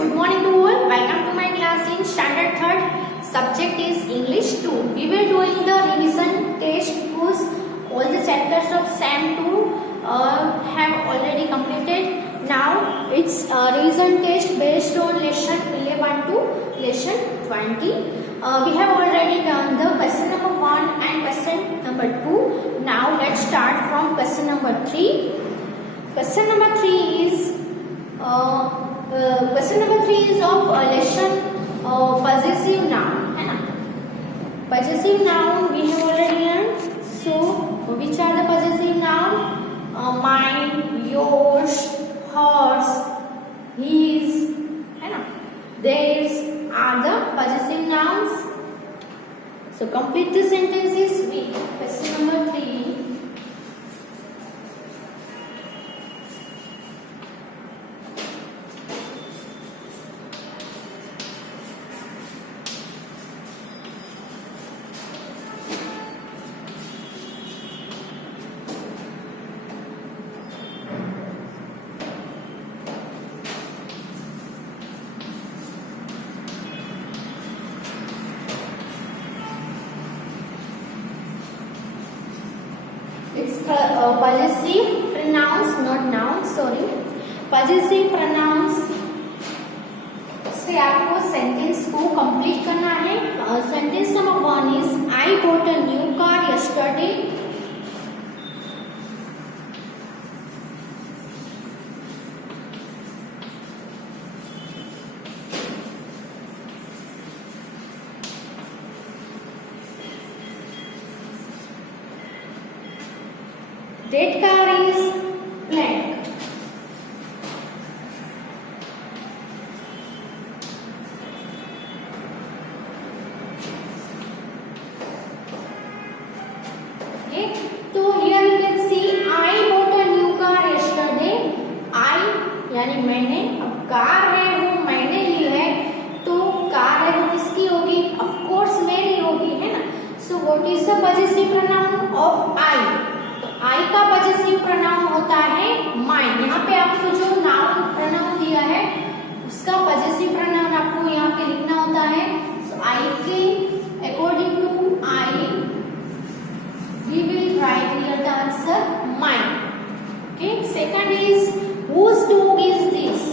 good morning to all. Welcome to my class in standard 3rd. Subject is English 2. We will doing the revision test whose all the chapters of SAM 2 have already completed. Now it's a revision test based on lesson 11 to lesson 20. We have already done the question number 1 and question number 2. Now let's start from question number 3. Question number 3 is of lesson possessive noun, है ना? Possessive noun we have already learned. So which are the possessive noun? Mine, yours, hers, his, है ना? Theirs are the possessive nouns. So complete the sentences with question number 3. It's possessive pronouns, not nouns. Sorry, possessive pronouns से आपको sentence को complete करना है. Sentence number 1 is I bought a new car yesterday. That car is blank. Okay, so here you can see I bought a new car yesterday. I यानी मैंने, अब car है वो मैंने ली है, तो कार है वो किसकी होगी? Of course मेरी होगी, है ना? So what is the possessive pronoun of I? आई का पॉजेसिव प्रोनाउन होता है माइन. यहाँ पे आपको जो नाउन प्रोनाउन दिया है उसका पॉजेसिव प्रोनाउन आपको यहाँ पे लिखना होता है. सो आई के according to I we will write here the answer mine. Okay, second is whose dog is this.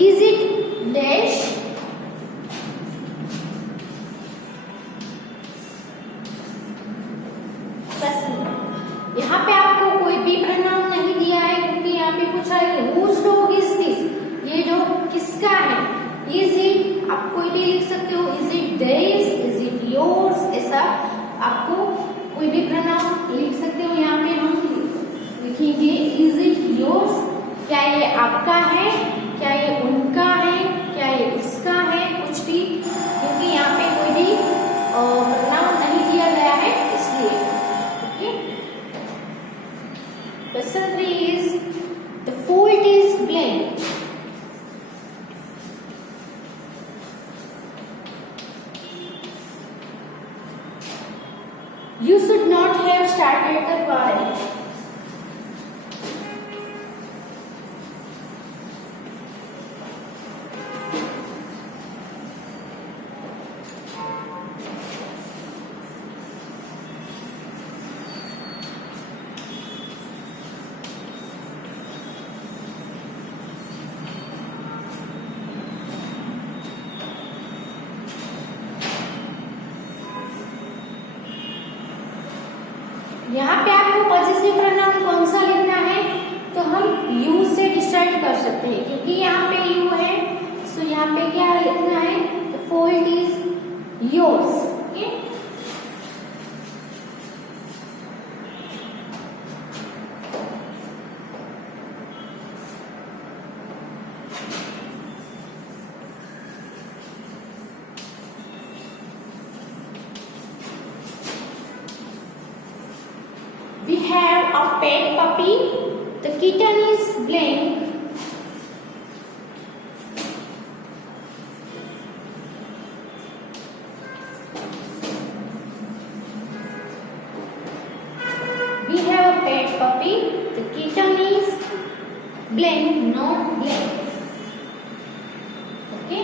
Is it dash? यहाँ पे आपको कोई भी प्रनाउन नहीं दिया है क्योंकि यहाँ पे पूछा है whose dog is this. ये डॉग किसका है? Is it आप कोई भी लिख सकते हो. Is it theirs? Is it yours? ऐसा आपको कोई भी प्रनाउन लिख सकते हो. यहाँ पे हम लिखेंगे Is it yours? क्या ये आपका है? क्या ये उनका है? क्या ये उसका है? कुछ भी, क्योंकि यहाँ पे कोई भी नाम नहीं दिया गया है इसलिए. Okay, question 3 is the fault is blame. You should not have started the quarrel. यहाँ पे आपको पॉजेसिव प्रोनाउन कौन सा लिखना है तो हम यू से डिसाइड कर सकते हैं क्योंकि यहाँ पे यू है. सो यहाँ पे क्या लिखना है? The fault is yours. Okay, we have a pet puppy. The kitten is blank. puppy. The kitten is blank, not blank. Okay,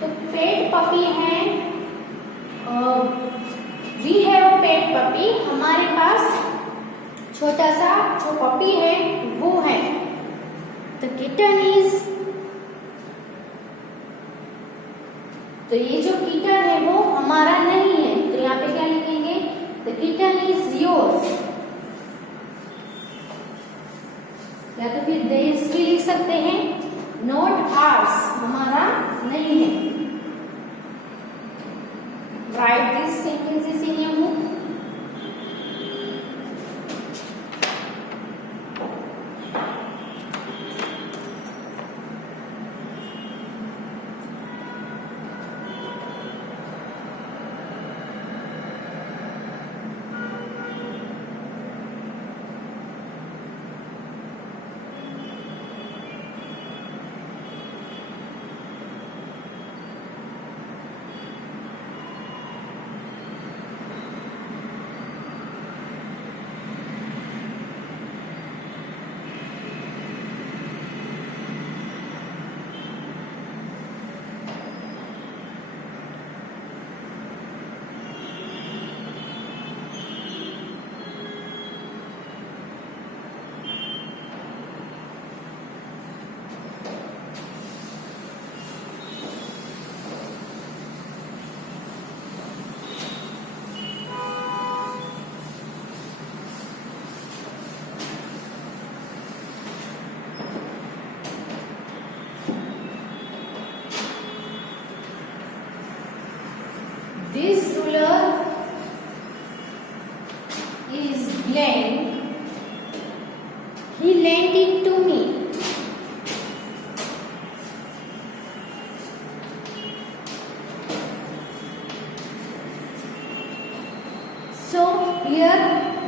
तो pet puppy है, we have a pet puppy. हमारे पास छोटा सा जो पपी है वो है. The kitten is, तो ये जो कीटन है वो हमारा नहीं है, तो यहाँ पे क्या लिखेंगे? The kitten is yours. या तो फिर theirs भी लिख सकते हैं, not ours, हमारा नहीं है. Write these sentences in your book. This ruler is blank. He lent it to me. So here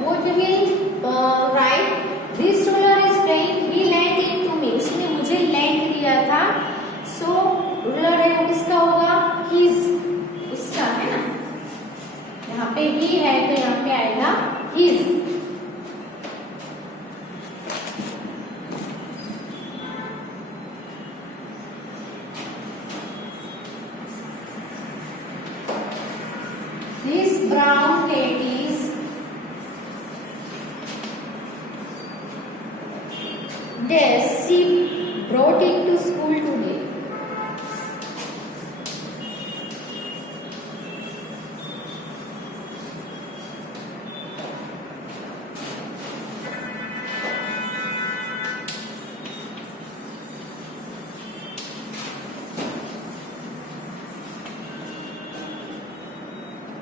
what we will write? This ruler is blank. He lent it to me. उसने मुझे lent दिया था. So ruler है वो किसका होगा? His. उसका है ना. यहाँ पे he है तो यहाँ पे आएगा his. This brown cat is this. She brought it to school today.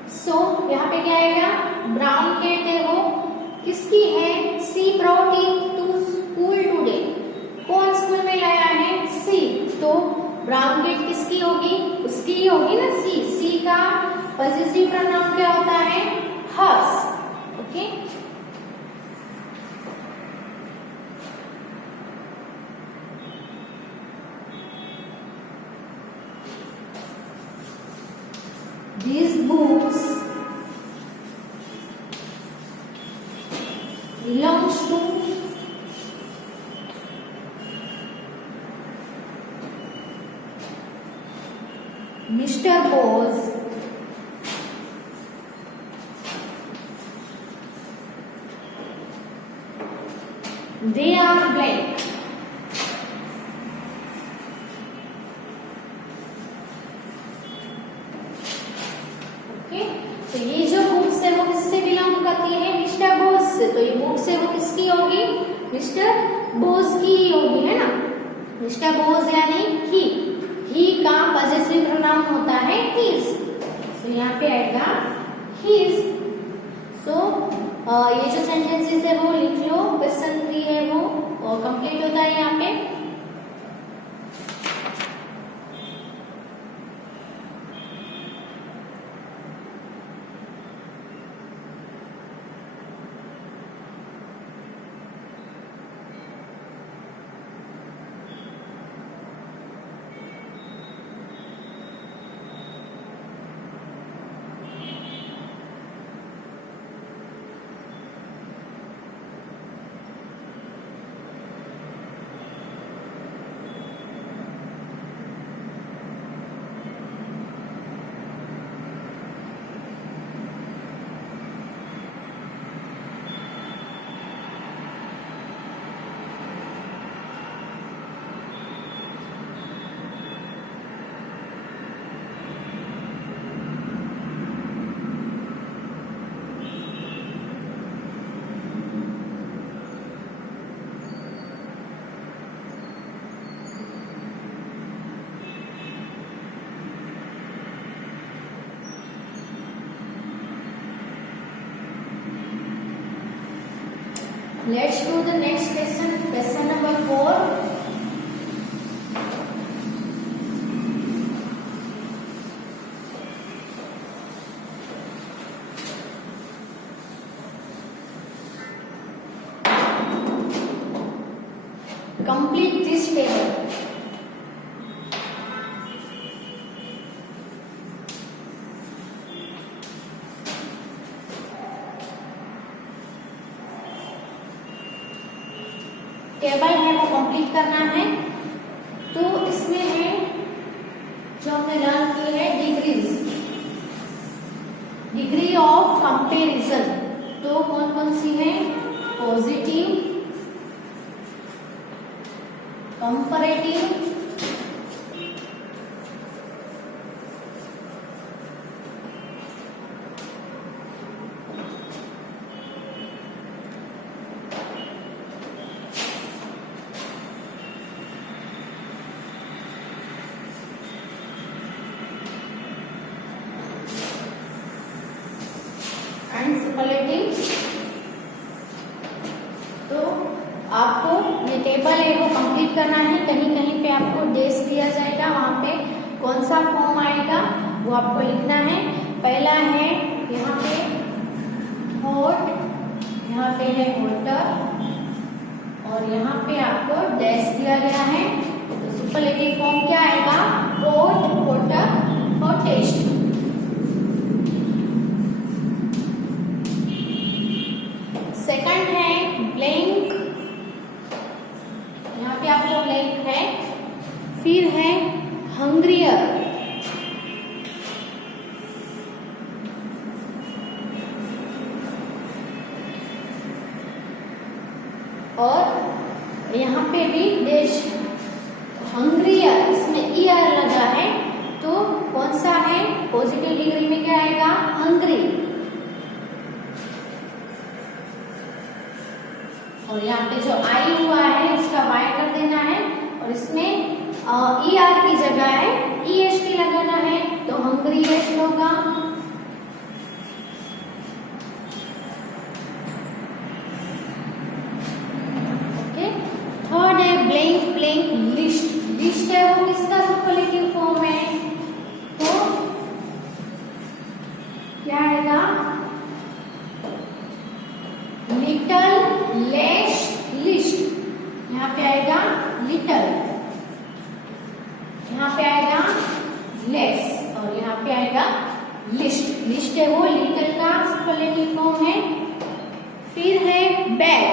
So यहाँ पे क्या आएगा? ब्राउन कैट है वो किसकी है? She brought it to school today. कौन स्कूल में लाया है? सी. तो ब्राउन कैट किसकी होगी? उसकी ही होगी ना सी. सी का पॉजिटिव प्रोनाउन क्या होता है? Hers. Okay. These books belongs to Mr. Bose. They are blank. तो ये जो बुक्स है वो किससे बिलोंग करती है? मिस्टर बोस से. तो ये बुक्स है वो किसकी होगी? मिस्टर बोस की ही होगी, है ना. मिस्टर बोस यानी ही का पॉजिटिव प्रोनाउन होता है हिज. तो यहाँ पे आएगा हिज. सो ये जो सेंटेंसेस है वो लिख लो. क्वेश्चन 3 है वो कंप्लीट होता है यहाँ पे. Let's do the next question. Question number 4. Complete this table. Table है वो कंप्लीट करना है। तो इसमें है जो हमने लर्न की है डिग्री ऑफ कंपैरिजन। तो कौन कौन सी है? Positive, comparative, and superlative. तो आपको ये टेबल है वो कंप्लीट करना है। कहीं कहीं पे आपको डेज दिया जाएगा, वहां पे कौन सा फॉर्म आएगा वो आपको लिखना है। पहला है यहाँ पे हॉट, यहाँ पे है वाटर और यहाँ पे आपको डैश दिया गया है। तो सुपरलेटिव फॉर्म क्या आएगा? Hot, water, hottest. सेकंड है ब्लैंक, यहाँ पे आपको ब्लैंक है। फिर है हंग्रियर, और यहाँ पे भी देश हंग्रियर, इसमें ईआर लगा है। तो कौन सा है? पॉजिटिव डिग्री में क्या आएगा? हंग्री। और यहाँ पे जो आई हुआ है उसका वाई कर देना है और इसमें ईआर की जगह है ईएसटी लगाना है। तो हंग्रीएस्ट होगा। ओके। थर्ड है ब्लैंक, ब्लैंक लिस्ट। लिस्ट है वो किसका सुपरलेटिव फॉर्म है? तो क्या आएगा? Little, less, list. यहाँ पे आएगा लिटल, यहाँ पे आएगा लेस और यहाँ पे आएगा लिस्ट। लिस्ट है वो लिटल का सुपरलेटिव फॉर्म है। फिर है बैड।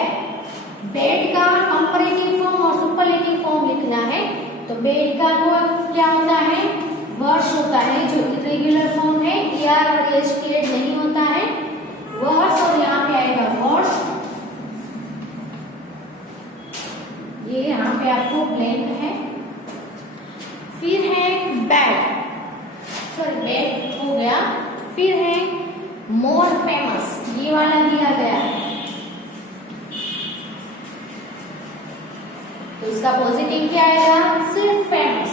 बैड का कंपैरेटिव फॉर्म और सुपरलेटिव फॉर्म लिखना है। तो बैड का वो क्या होता है? वर्स होता है, जो इरेगुलर फॉर्म है, ईआर और एसटी नहीं होता है, वर्स। और यहाँ पे आएगा वर्स। ये यहाँ पे आपको ब्लैंक है। फिर है बैड, सॉरी बैड हो गया। फिर है मोर फेमस, ये वाला दिया गया है। तो इसका पॉजिटिव क्या आएगा? सिर्फ फेमस।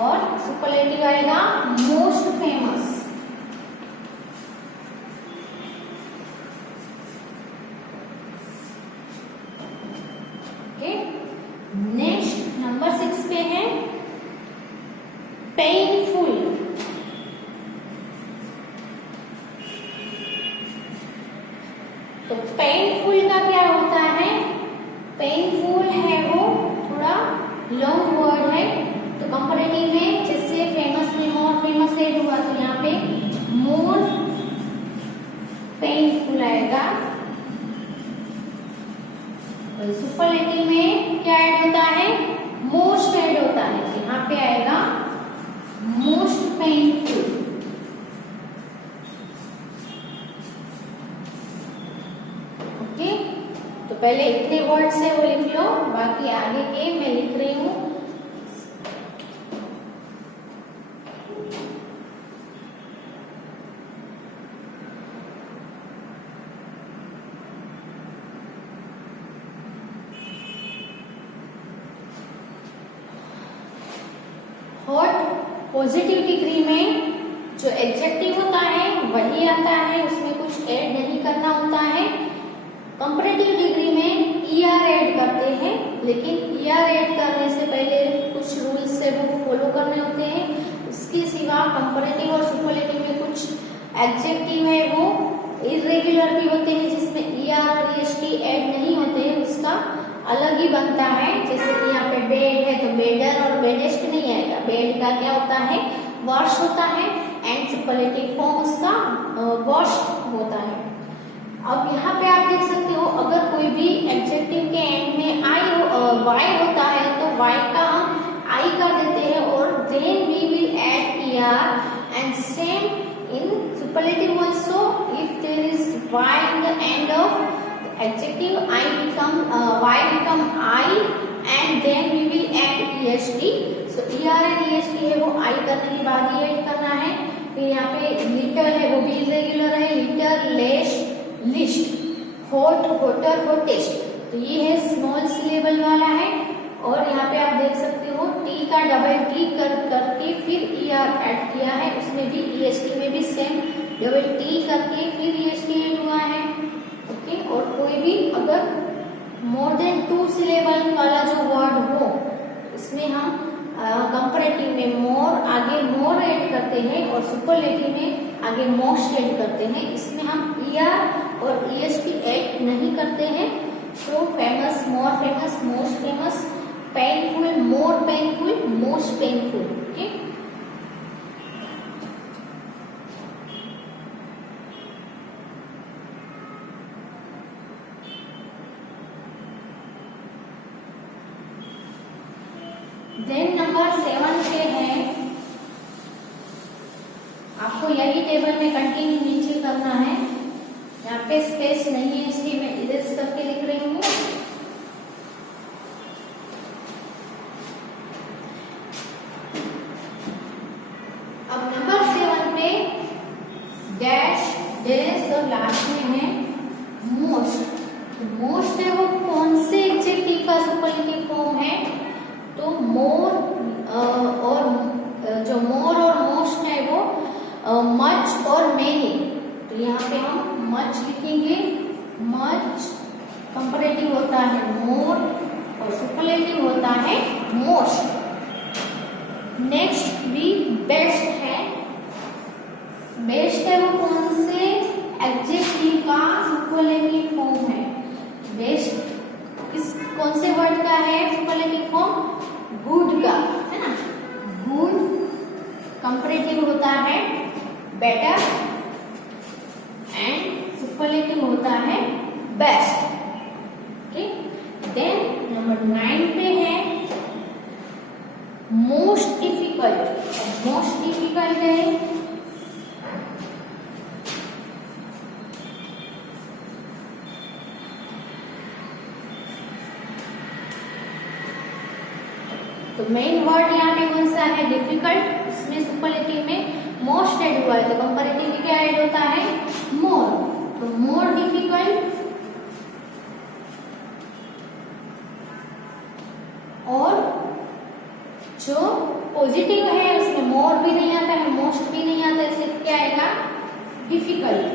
और सुपरलेटिव आएगा मोस्ट फेमस। नेक्स्ट नंबर 6 पे है पेनफुल। तो पेनफुल का क्या होता है? पेनफुल है वो थोड़ा लॉन्ग वर्ड है। तो कंपैरेटिव में जैसे फेमस में मोर फेमस ऐड हुआ तो यहाँ पे मोर पेनफुल आएगा। सुपरलेटिव में क्या ऐड होता है? मोस्ट ऐड होता है। यहाँ पे आएगा मोस्ट पेनफुल। ओके। तो पहले इतने वर्ड से वो लिख लो, बाकी आगे के मैं लिख रही हूँ। हॉट पॉजिटिव डिग्री में जो एडजेक्टिव होता है वही आता है, उसमें कुछ ऐड नहीं करना होता है। कंपैरेटिव डिग्री में ER ऐड करते हैं, लेकिन ER ऐड करने से पहले कुछ रूल्स से वो फॉलो करने होते हैं। उसके सिवा कंपैरेटिव और सुपरलेटिव में कुछ एडजेक्टिव है वो इर्रेगुलर भी होते हैं, जिसमें ER और EST ऐड नहीं होते हैं, उसका अलग ही बनता है। जैसे कि यहाँ पे बेड है तो बेडर और बेडेस्ट नहीं आएगा। बेड का क्या होता है, वर्ष होता है, एंड सुपरलेटिव फॉर्म उसका वर्स्ट होता है। अब यहाँ पे आप देख सकते हो, अगर कोई भी एडजेक्टिव के एंड में वाई होता है तो वाई का हम आई कर देते हैं, और then we will add ER and same in superlative also, if there is y in the end of the adjective, y become I, and then we will add est. So ER and est है वो I करने के बाद ही add करना है। फिर यहाँ पे लिटर है वो भी इरेगुलर है, litre, less, list, hot, voter, hottest, तो ये है स्मॉल सिलेबल वाला है। और यहाँ पे आप देख सकते हो टी का डबल टी करके फिर ER ऐड किया है, उसमें भी EST में भी सेम डबल टी करके फिर EST ऐड हुआ है। ओके, और कोई भी अगर मोर देन 2 सिलेबल वाला जो वर्ड हो, इसमें हम कंपैरेटिव में मोर आगे मोर ऐड करते हैं और सुपरलेटिव में आगे मोस्ट ऐड करते हैं। इसमें हम ER और EST ऐड नहीं करते हैं। So famous, more famous, most famous, painful, more painful, most painful. Okay. Then number 7 पे है, आपको यही टेबल में कंटिन्यू नीचे करना है। यहाँ पे स्पेस नहीं है इसलिए मैं इरेज करके लिख रही हूँ। डैश और लास्ट में है मोस्ट। मोस्ट है वो कौन से एडजेक्टिव का सुपरलेटिव फॉर्म है, तो मोर और जो मोर और मोस्ट है वो मच और मेनी। तो यहाँ पे हम मच लिखेंगे, मच कंपैरेटिव होता है मोर और सुपरलेटिव होता है मोस्ट। नेक्स्ट भी बेस्ट है। बेस्ट है वो कौन से एडजेक्टिव का सुपरलेटिव फॉर्म है। बेस्ट कौन से वर्ड का है सुपरलेटिव फॉर्म, गुड का, है ना। गुड कंपैरेटिव होता है बेटर एंड सुपरलेटिव होता है बेस्ट। ओके, देन नंबर 9 पे है मोस्ट डिफिकल्ट। मोस्ट डिफिकल्ट है तो मेन वर्ड यहाँ पे कौन सा है, डिफिकल्ट। इसमें सुपरलेटिव में मोस्ट ऐड हुआ है, तो कंपैरेटिव में क्या ऐड होता है, मोर। तो मोर डिफिकल्ट, और जो पॉजिटिव है उसमें मोर भी नहीं आता है, मोस्ट भी नहीं आता है, सिर्फ क्या आएगा, difficult.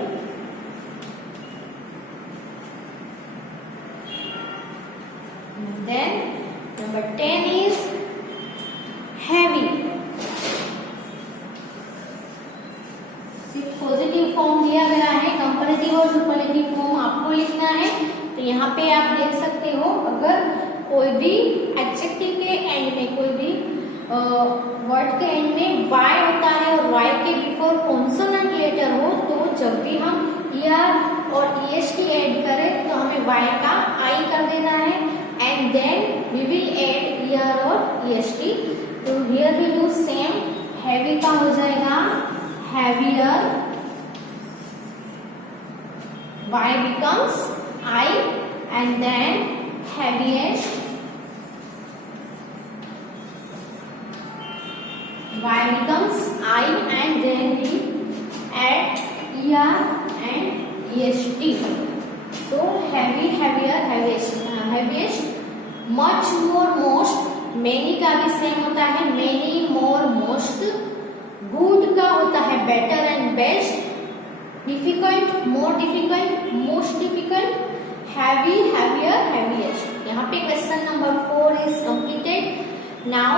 Then number 10 is heavy. सिर्फ पॉजिटिव फॉर्म दिया गया है, कंपैरेटिव और सुपरलेटिव फॉर्म आपको लिखना है। तो यहाँ पे आप देख सकते हो, अगर कोई भी एडजेक्टिव के एंड में, कोई भी वर्ड के एंड में y होता है और y के बिफोर कॉन्सोनेंट लेटर हो, तो जब भी हम ER और EST ऐड करें तो हमें y का I कर देना है, and then we will add ER और EST। तो here we do same. Heavy का हो जाएगा heavier, y becomes I, and then heaviest, y becomes I, and then we add ER and EST. So heavy, heavier, heaviest, heaviest, much more, most। many का भी same होता है, many, more, most। good का होता है better and best, difficult, more difficult, most difficult, heavy, heavier, heaviest. यहाँ पे question number 4 is completed. Now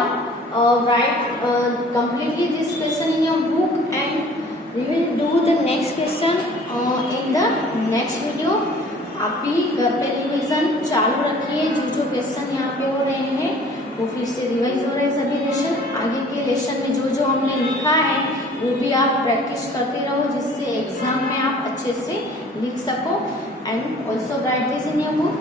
right completely this question in your book and we will do the next question in the next video। आप भी घर पे revision चालू रखिए, जो जो क्वेश्चन यहाँ पे हो रहे हैं वो फिर से रिवाइज हो रहे हैं सभी लेसन। आगे के लेसन में जो जो हमने लिखा है वो भी आप प्रैक्टिस करते रहो, जिससे एग्जाम में आप अच्छे से लिख सको। And also right this in your book.